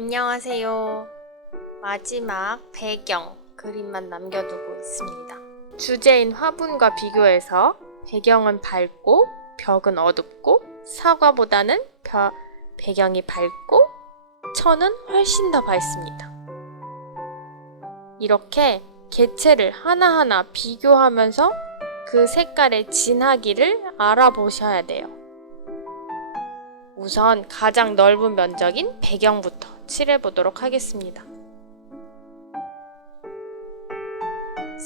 안녕하세요. 마지막 배경 그림만 남겨두고 있습니다. 주제인 화분과 비교해서 배경은 밝고 벽은 어둡고 사과보다는 벼- 배경이 밝고 천은 훨씬 더 밝습니다. 이렇게 개체를 하나하나 비교하면서 그 색깔의 진하기를 알아보셔야 돼요. 우선 가장 넓은 면적인 배경부터 칠해 보도록 하겠습니다.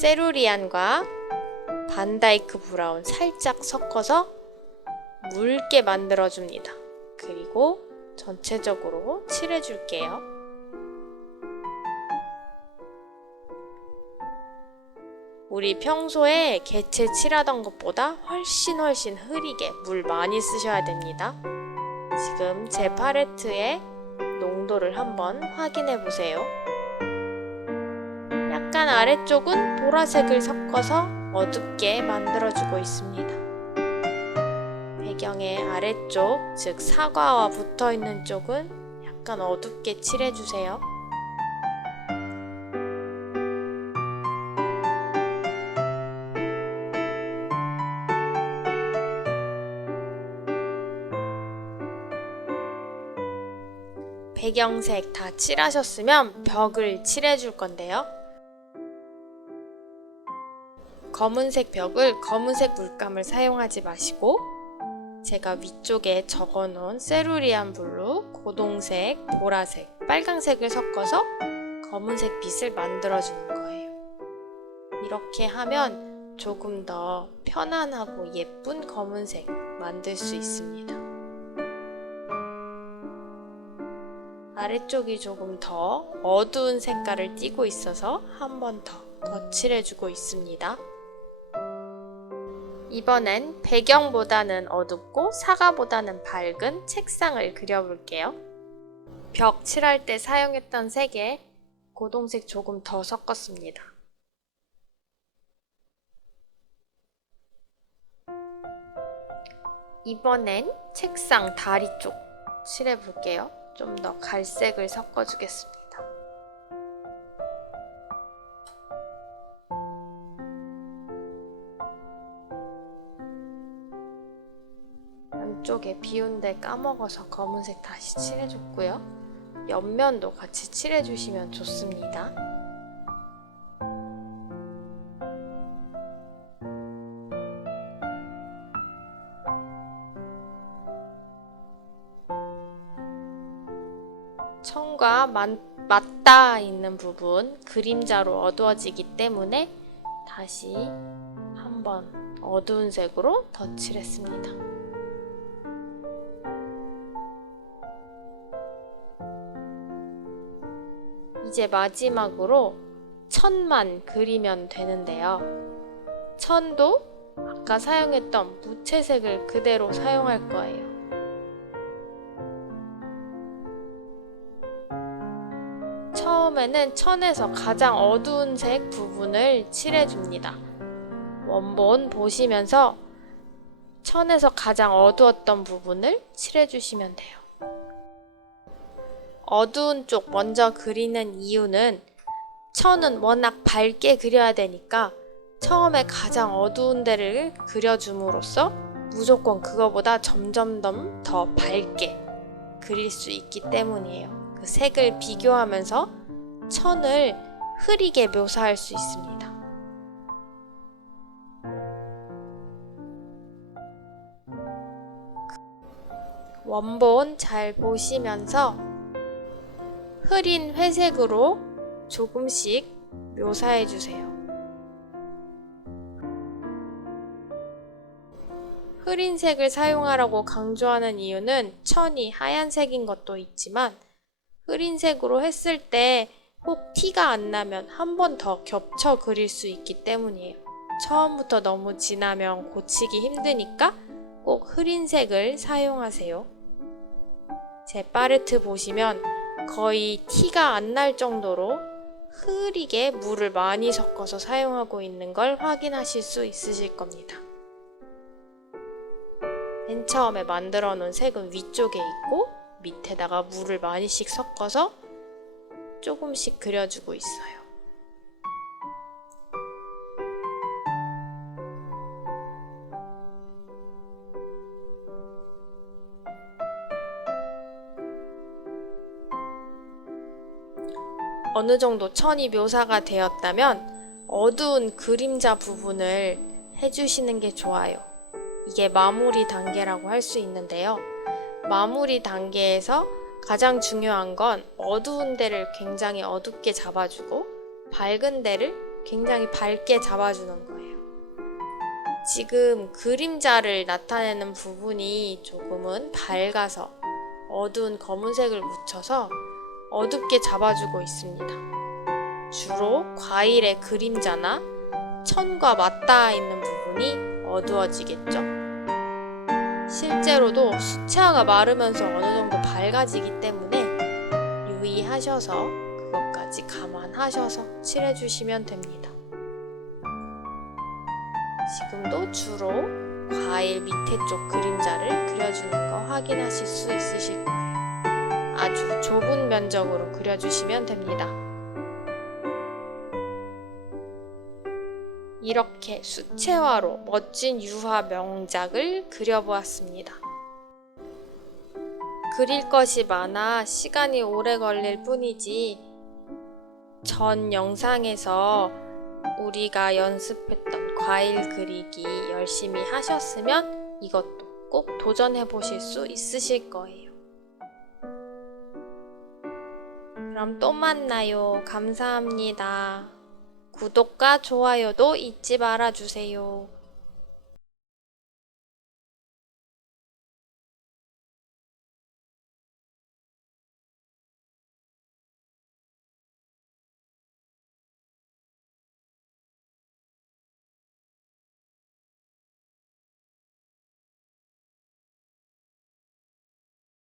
세루리안과 반다이크 브라운 살짝 섞어서 묽게 만들어 줍니다. 그리고 전체적으로 칠해 줄게요. 우리 평소에 개체 칠하던 것보다 훨씬 훨씬 흐리게 물 많이 쓰셔야 됩니다. 지금 제 팔레트의 농도를 한번 확인해 보세요. 약간 아래쪽은 보라색을 섞어서 어둡게 만들어주고 있습니다. 배경의 아래쪽, 즉 사과와 붙어 있는 쪽은 약간 어둡게 칠해주세요. 배경색 다 칠하셨으면 벽을 칠해줄 건데요. 검은색 벽을 검은색 물감을 사용하지 마시고 제가 위쪽에 적어놓은 세루리안 블루, 고동색, 보라색, 빨강색을 섞어서 검은색 빛을 만들어주는 거예요. 이렇게 하면 조금 더 편안하고 예쁜 검은색 만들 수 있습니다. 아래쪽이 조금 더 어두운 색깔을 띠고 있어서 한 번 더 덧칠해주고 있습니다. 이번엔 배경보다는 어둡고 사과보다는 밝은 책상을 그려볼게요. 벽 칠할 때 사용했던 색에 고동색 조금 더 섞었습니다. 이번엔 책상 다리 쪽 칠해볼게요. 좀 더 갈색을 섞어주겠습니다. 안쪽에 비운데 까먹어서 검은색 다시 칠해줬고요. 옆면도 같이 칠해주시면 좋습니다. 만- 맞닿아 있는 부분 그림자로 어두워지기 때문에 다시 한번 어두운 색으로 덧칠했습니다. 이제 마지막으로 천만 그리면 되는데요. 천도 아까 사용했던 무채색을 그대로 사용할 거예요. 처음에는 천에서 가장 어두운 색 부분을 칠해줍니다. 원본 보시면서 천에서 가장 어두웠던 부분을 칠해주시면 돼요. 어두운 쪽 먼저 그리는 이유는 천은 워낙 밝게 그려야 되니까 처음에 가장 어두운 데를 그려줌으로써 무조건 그거보다 점점점 더 밝게 그릴 수 있기 때문이에요. 그 색을 비교하면서 천을 흐리게 묘사할 수 있습니다. 원본 잘 보시면서 흐린 회색으로 조금씩 묘사해 주세요. 흐린 색을 사용하라고 강조하는 이유는 천이 하얀색인 것도 있지만 흐린 색으로 했을 때 혹 티가 안 나면 한 번 더 겹쳐 그릴 수 있기 때문이에요. 처음부터 너무 진하면 고치기 힘드니까 꼭 흐린 색을 사용하세요. 제 팔레트 보시면 거의 티가 안 날 정도로 흐리게 물을 많이 섞어서 사용하고 있는 걸 확인하실 수 있으실 겁니다. 맨 처음에 만들어 놓은 색은 위쪽에 있고 밑에다가 물을 많이씩 섞어서 조금씩 그려주고 있어요. 어느 정도 천이 묘사가 되었다면 어두운 그림자 부분을 해주시는 게 좋아요. 이게 마무리 단계라고 할 수 있는데요. 마무리 단계에서 가장 중요한 건 어두운 데를 굉장히 어둡게 잡아주고 밝은 데를 굉장히 밝게 잡아주는 거예요. 지금 그림자를 나타내는 부분이 조금은 밝아서 어두운 검은색을 묻혀서 어둡게 잡아주고 있습니다. 주로 과일의 그림자나 천과 맞닿아 있는 부분이 어두워지겠죠? 실제로도 수채화가 마르면서 어느 정도 밝아지기 때문에 유의하셔서 그것까지 감안하셔서 칠해주시면 됩니다. 지금도 주로 과일 밑에 쪽 그림자를 그려주는 거 확인하실 수 있으실 거예요. 아주 좁은 면적으로 그려주시면 됩니다. 이렇게 수채화로 멋진 유화 명작을 그려보았습니다. 그릴 것이 많아 시간이 오래 걸릴 뿐이지 전 영상에서 우리가 연습했던 과일 그리기 열심히 하셨으면 이것도 꼭 도전해 보실 수 있으실 거예요. 그럼 또 만나요. 감사합니다. 구독과 좋아요도 잊지 말아주세요.